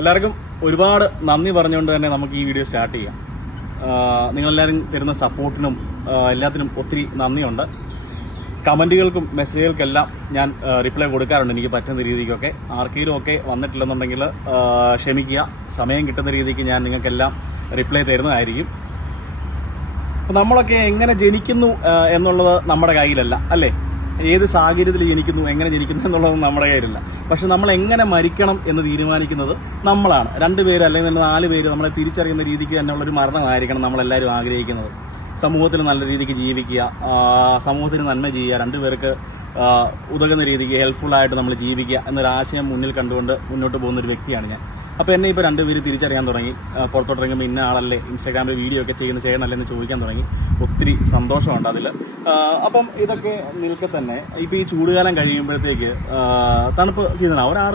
എല്ലാവർക്കും ഒരുപാട് നന്ദി പറഞ്ഞുകൊണ്ട് തന്നെ നമുക്ക് ഈ വീഡിയോ സ്റ്റാർട്ട് ചെയ്യാം. നിങ്ങളെല്ലാവരും തരുന്ന സപ്പോർട്ടിനും എല്ലാത്തിനും ഒത്തിരി നന്ദിയുണ്ട്. കമൻറ്റുകൾക്കും മെസ്സേജുകൾക്കെല്ലാം ഞാൻ റിപ്ലൈ കൊടുക്കാറുണ്ട് എനിക്ക് പറ്റുന്ന രീതിക്കൊക്കെ. ആർക്കെങ്കിലും ഒക്കെ വന്നിട്ടില്ലെന്നുണ്ടെങ്കിൽ ക്ഷമിക്കുക. സമയം കിട്ടുന്ന രീതിക്ക് ഞാൻ നിങ്ങൾക്കെല്ലാം റിപ്ലൈ തരുന്നതായിരിക്കും. അപ്പം നമ്മളൊക്കെ എങ്ങനെ ജനിക്കുന്നു എന്നുള്ളത് നമ്മുടെ കയ്യിലല്ല, അല്ലേ? ഏത് സാഹചര്യത്തിൽ ജനിക്കുന്നു, എങ്ങനെ ജനിക്കുന്നു എന്നുള്ളത് നമ്മുടെ കയ്യിലില്ല. പക്ഷെ നമ്മൾ എങ്ങനെ മരിക്കണം എന്ന് തീരുമാനിക്കുന്നത് നമ്മളാണ്. 2 പേര് അല്ലെങ്കിൽ 4 പേര് നമ്മളെ തിരിച്ചറിയുന്ന രീതിക്ക് തന്നെയുള്ളൊരു മരണമായിരിക്കണം നമ്മളെല്ലാവരും ആഗ്രഹിക്കുന്നത്. സമൂഹത്തിൽ നല്ല രീതിക്ക് ജീവിക്കുക, സമൂഹത്തിന് നന്മ ചെയ്യുക, 2 പേർക്ക് ഉതകുന്ന രീതിക്ക് ഹെൽപ്ഫുള്ളായിട്ട് നമ്മൾ ജീവിക്കുക എന്നൊരാശയം മുന്നിൽ കണ്ടുകൊണ്ട് മുന്നോട്ട് പോകുന്നൊരു വ്യക്തിയാണ് ഞാൻ. അപ്പോൾ എന്നെ ഇപ്പോൾ 2 പേര് തിരിച്ചറിയാൻ തുടങ്ങി. പുറത്തോട്ടിറങ്ങുമ്പോൾ ഇന്ന ആളല്ലേ, ഇൻസ്റ്റാഗ്രാമിൽ വീഡിയോ ഒക്കെ ചെയ്യണമല്ലേ എന്ന് ചോദിക്കാൻ തുടങ്ങി. ഒത്തിരി സന്തോഷമുണ്ട് അതിൽ. അപ്പം ഇതൊക്കെ നിൽക്കെ തന്നെ ഇപ്പോൾ ഈ ചൂടുകാലം കഴിയുമ്പോഴത്തേക്ക് തണുപ്പ് സീസണാണ്. ഒരു 6